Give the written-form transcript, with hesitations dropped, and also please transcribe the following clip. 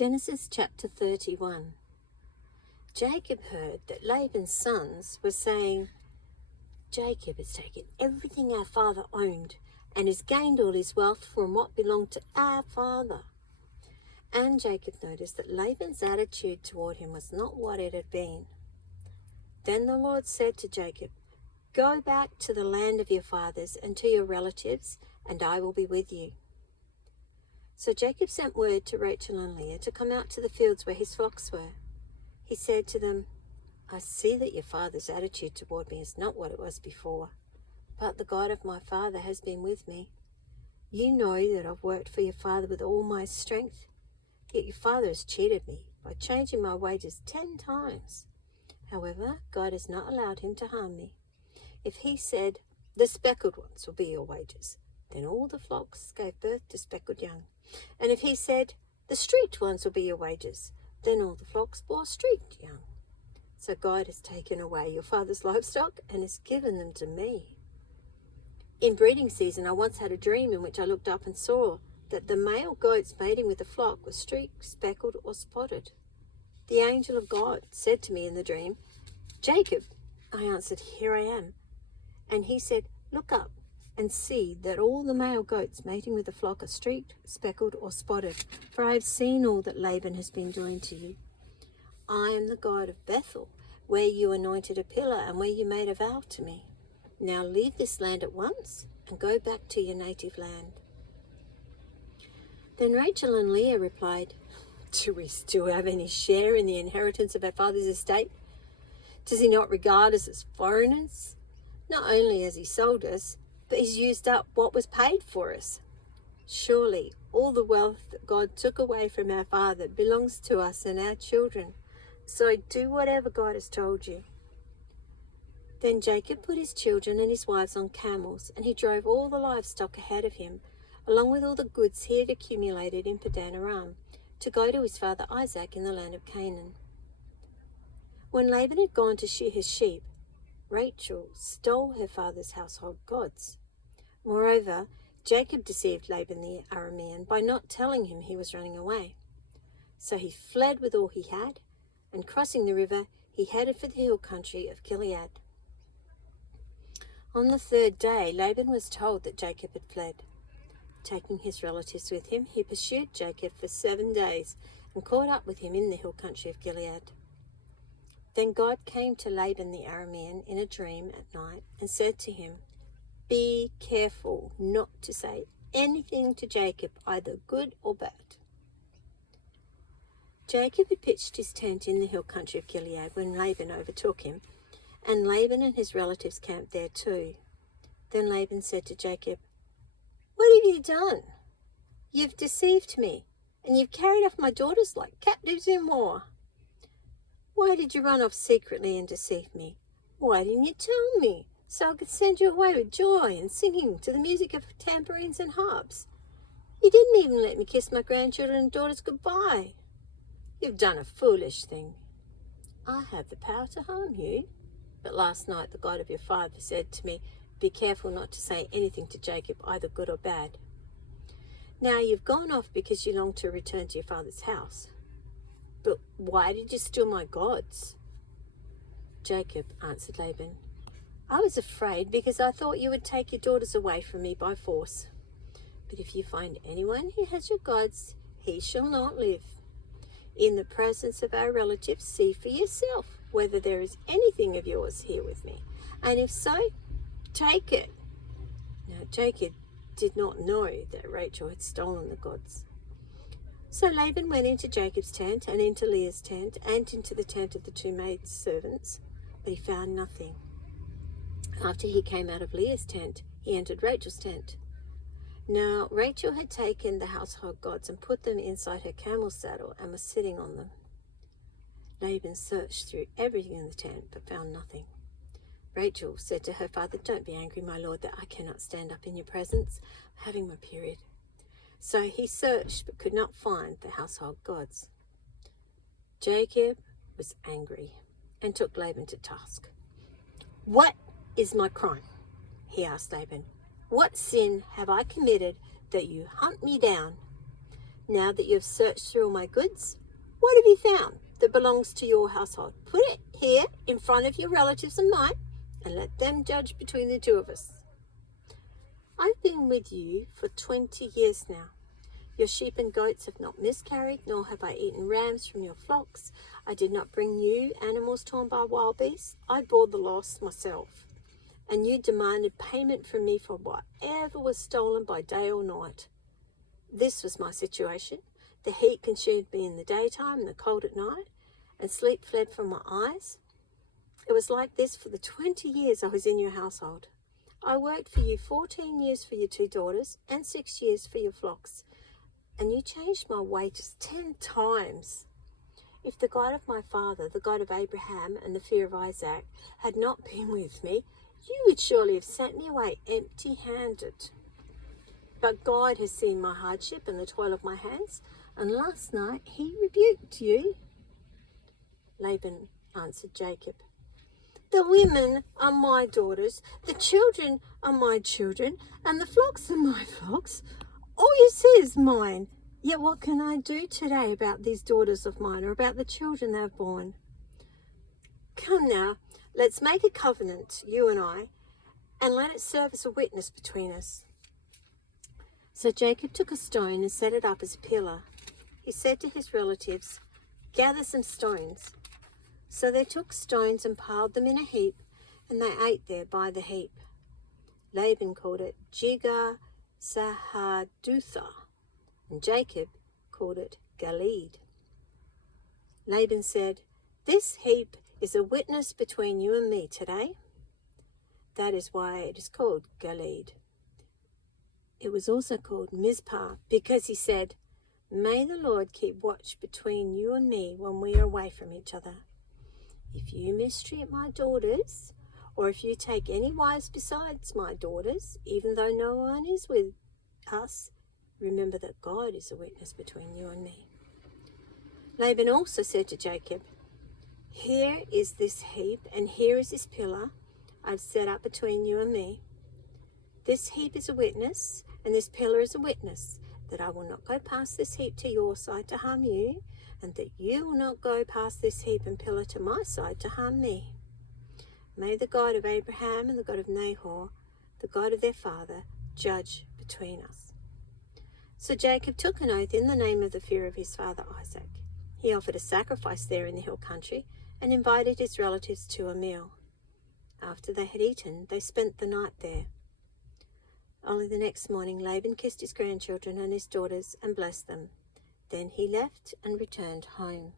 Genesis chapter 31. Jacob heard that Laban's sons were saying, "Jacob has taken everything our father owned and has gained all his wealth from what belonged to our father." And Jacob noticed that Laban's attitude toward him was not what it had been. Then the Lord said to Jacob, "Go back to the land of your fathers and to your relatives, and I will be with you." So Jacob sent word to Rachel and Leah to come out to the fields where his flocks were. He said to them, "I see that your father's attitude toward me is not what it was before, but the God of my father has been with me. You know that I've worked for your father with all my strength, yet your father has cheated me by changing my wages 10 times. However, God has not allowed him to harm me. If he said, 'The speckled ones will be your wages,' then all the flocks gave birth to speckled young. And if he said, 'The streaked ones will be your wages,' then all the flocks bore streaked young. So God has taken away your father's livestock and has given them to me. In breeding season, I once had a dream in which I looked up and saw that the male goats mating with the flock were streaked, speckled, or spotted. The angel of God said to me in the dream, 'Jacob.' I answered, 'Here I am.' And he said, 'Look up and see that all the male goats mating with the flock are streaked, speckled, or spotted, for I have seen all that Laban has been doing to you. I am the God of Bethel, where you anointed a pillar and where you made a vow to me. Now leave this land at once and go back to your native land.' Then Rachel and Leah replied, 'Do we still have any share in the inheritance of our father's estate? Does he not regard us as foreigners? Not only has he sold us, but he's used up what was paid for us. Surely all the wealth that God took away from our father belongs to us and our children. So do whatever God has told you.' Then Jacob put his children and his wives on camels, and he drove all the livestock ahead of him, along with all the goods he had accumulated in Padan Aram, to go to his father Isaac in the land of Canaan. When Laban had gone to shear his sheep, Rachel stole her father's household gods. Moreover, Jacob deceived Laban the Aramean by not telling him he was running away. So he fled with all he had, and crossing the river, he headed for the hill country of Gilead. On the 3rd day, Laban was told that Jacob had fled. Taking his relatives with him, he pursued Jacob for 7 days and caught up with him in the hill country of Gilead. Then God came to Laban the Aramean in a dream at night and said to him, "Be careful not to say anything to Jacob, either good or bad." Jacob had pitched his tent in the hill country of Gilead when Laban overtook him, and Laban and his relatives camped there too. Then Laban said to Jacob, "What have you done? You've deceived me, and you've carried off my daughters like captives in war. Why did you run off secretly and deceive me? Why didn't you tell me, so I could send you away with joy and singing to the music of tambourines and harps? You didn't even let me kiss my grandchildren and daughters goodbye. You've done a foolish thing. I have the power to harm you. But last night the God of your father said to me, 'Be careful not to say anything to Jacob, either good or bad.' Now you've gone off because you long to return to your father's house. But why did you steal my gods?" Jacob answered Laban, "I was afraid because I thought you would take your daughters away from me by force. But if you find anyone who has your gods, he shall not live. In the presence of our relatives, see for yourself whether there is anything of yours here with me, and if so, take it." Now Jacob did not know that Rachel had stolen the gods. So Laban went into Jacob's tent and into Leah's tent and into the tent of the 2 maidservants, but he found nothing. After he came out of Leah's tent, he entered Rachel's tent. Now Rachel had taken the household gods and put them inside her camel's saddle and was sitting on them. Laban searched through everything in the tent but found nothing. Rachel said to her father, "Don't be angry, my lord, that I cannot stand up in your presence. I'm having my period." So he searched but could not find the household gods. Jacob was angry and took Laban to task. "What is my crime?" he asked Laban. "What sin have I committed that you hunt me down?" Now that you have searched through all my goods, what have you found that belongs to your household? Put it here in front of your relatives and mine, and let them judge between the two of us. I've been with you for 20 years now. Your sheep and goats have not miscarried, nor have I eaten rams from your flocks. I did not bring you animals torn by wild beasts. I bore the loss myself. And you demanded payment from me for whatever was stolen by day or night. This was my situation. The heat consumed me in the daytime and the cold at night, and sleep fled from my eyes. It was like this for the 20 years I was in your household. I worked for you 14 years for your 2 daughters and 6 years for your flocks, and you changed my wages 10 times. If the God of my father, the God of Abraham and the fear of Isaac, had not been with me, you would surely have sent me away empty-handed. But God has seen my hardship and the toil of my hands, and last night he rebuked you. Laban answered Jacob, the women are my daughters, the children are my children, and the flocks are my flocks. All you see is mine. Yet what can I do today about these daughters of mine, or about the children they have borne? Come now, let's make a covenant, you and I, and let it serve as a witness between us. So Jacob took a stone and set it up as a pillar. He said to his relatives, gather some stones. So they took stones and piled them in a heap, and they ate there by the heap. Laban called it Jegar Sahadutha, and Jacob called it Gilead. Laban said, this heap is a witness between you and me today. That is why it is called Gilead. It was also called Mizpah, because he said, may the Lord keep watch between you and me when we are away from each other. If you mistreat my daughters, or if you take any wives besides my daughters, even though no one is with us, remember that God is a witness between you and me. Laban also said to Jacob, here is this heap, and here is this pillar I've set up between you and me. This heap is a witness, and this pillar is a witness, that I will not go past this heap to your side to harm you, and that you will not go past this heap and pillar to my side to harm me. May the God of Abraham and the God of Nahor, the God of their father, judge between us. So Jacob took an oath in the name of the fear of his father Isaac. He offered a sacrifice there in the hill country and invited his relatives to a meal. After they had eaten, they spent the night there. Only the next morning Laban kissed his grandchildren and his daughters and blessed them. Then he left and returned home.